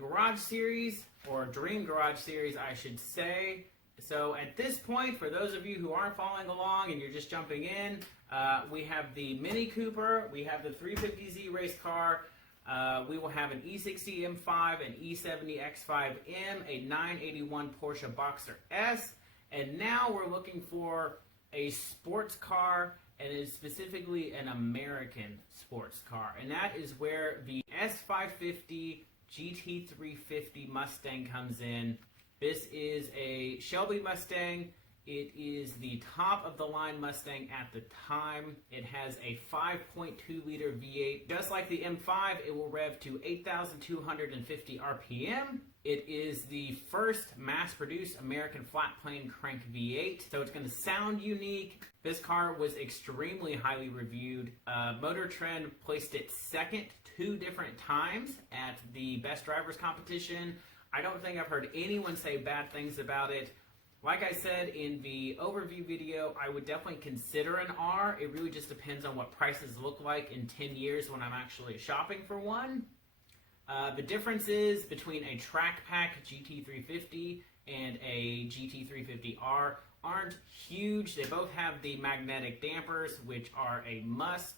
Garage Series, or Dream Garage Series, I should say. So at this point, for those of you who aren't following along and you're just jumping in, we have the Mini Cooper, we have the 350Z race car, we will have an E60 M5, an E70 X5M, a 981 Porsche Boxer S, and now we're looking for a sports car, and it is specifically an American sports car, and that is where the S550 GT350 Mustang comes in. This is a Shelby Mustang. It is the top of the line Mustang at the time. It has a 5.2 liter V8. Just like the M5, it will rev to 8,250 RPM. It is the first mass-produced American flat-plane crank V8, so it's going to sound unique. This car was extremely highly reviewed. Motor Trend placed it second 2 different times at the Best Drivers competition. I don't think I've heard anyone say bad things about it. Like I said in the overview video, I would definitely consider an R. It really just depends on what prices look like in 10 years when I'm actually shopping for one. The differences between a Track Pack GT350 and a GT350R aren't huge. They both have the magnetic dampers, which are a must.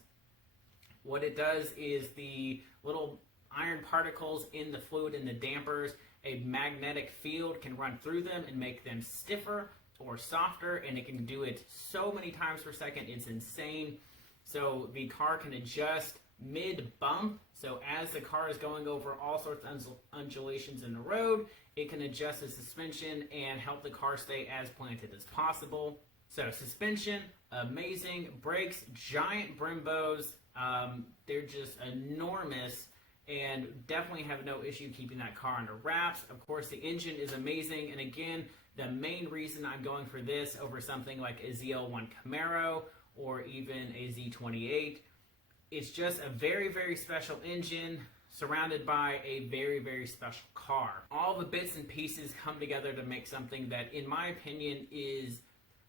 What it does is the little iron particles in the fluid in the dampers, a magnetic field can run through them and make them stiffer or softer, and it can do it so many times per second, it's insane. So the car can adjust mid-bump, so as the car is going over all sorts of undulations in the road, it can adjust the suspension and help the car stay as planted as possible. So suspension, amazing. Brakes, giant Brembos, they're just enormous, and definitely have no issue keeping that car under wraps. Of course, the engine is amazing, and again, the main reason I'm going for this over something like a ZL1 Camaro or even a Z28, it's just a very, very special engine surrounded by a very, very special car. All the bits and pieces come together to make something that, in my opinion, is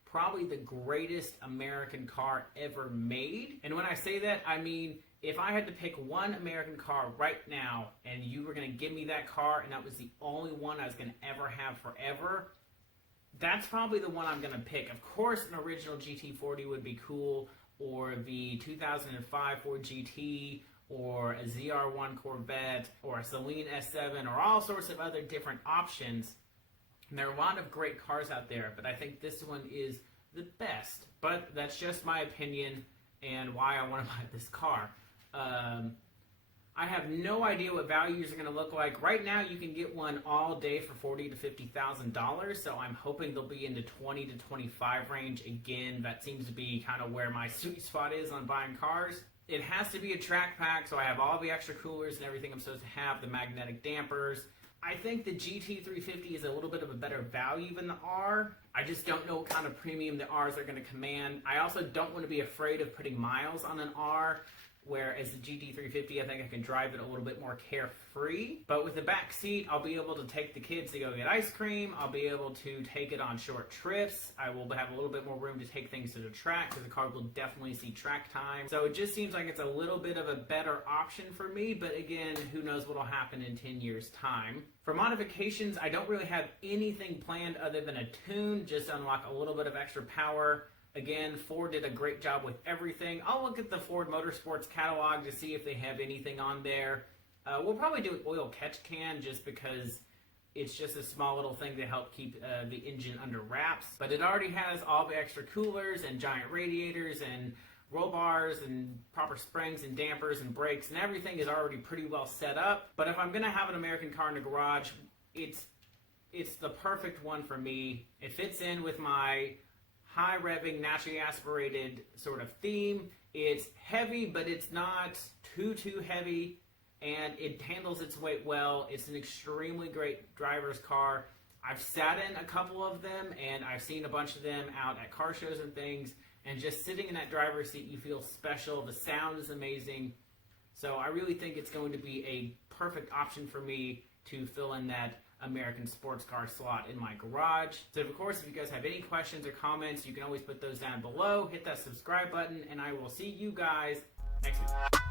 probably the greatest American car ever made. And when I say that, I mean, if I had to pick one American car right now and you were going to give me that car and that was the only one I was going to ever have forever, that's probably the one I'm going to pick. Of course, an original GT40 would be cool, or the 2005 Ford GT, or a ZR1 Corvette, or a Celine S7, or all sorts of other different options. And there are a lot of great cars out there, but I think this one is the best. But that's just my opinion and why I want to buy this car. I have no idea what values are going to look like. Right now, you can get one all day for $40,000 to $50,000. So I'm hoping they'll be in the 20 to 25 range. Again, that seems to be kind of where my sweet spot is on buying cars. It has to be a track pack, so I have all the extra coolers and everything I'm supposed to have, the magnetic dampers. I think the GT350 is a little bit of a better value than the R. I just don't know what kind of premium the Rs are going to command. I also don't want to be afraid of putting miles on an R, whereas the GT350, I think I can drive it a little bit more carefree. But with the back seat, I'll be able to take the kids to go get ice cream. I'll be able to take it on short trips. I will have a little bit more room to take things to the track, because the car will definitely see track time. So it just seems like it's a little bit of a better option for me. But again, who knows what will happen in 10 years' time. For modifications, I don't really have anything planned other than a tune, just to unlock a little bit of extra power. Again, Ford did a great job with everything. I'll look at the Ford Motorsports catalog to see if they have anything on there. We'll probably do an oil catch can just because it's just a small little thing to help keep the engine under wraps. But it already has all the extra coolers and giant radiators and roll bars and proper springs and dampers and brakes, and everything is already pretty well set up. But if I'm going to have an American car in the garage, it's the perfect one for me. It fits in with my high revving, naturally aspirated sort of theme. It's heavy, but it's not too heavy, and it handles its weight well. It's an extremely great driver's car. I've sat in a couple of them, and I've seen a bunch of them out at car shows and things, and just sitting in that driver's seat, you feel special. The sound is amazing. So I really think it's going to be a perfect option for me to fill in that American sports car slot in my garage. So of course, if you guys have any questions or comments, you can always put those down below. Hit that subscribe button, and I will see you guys next week.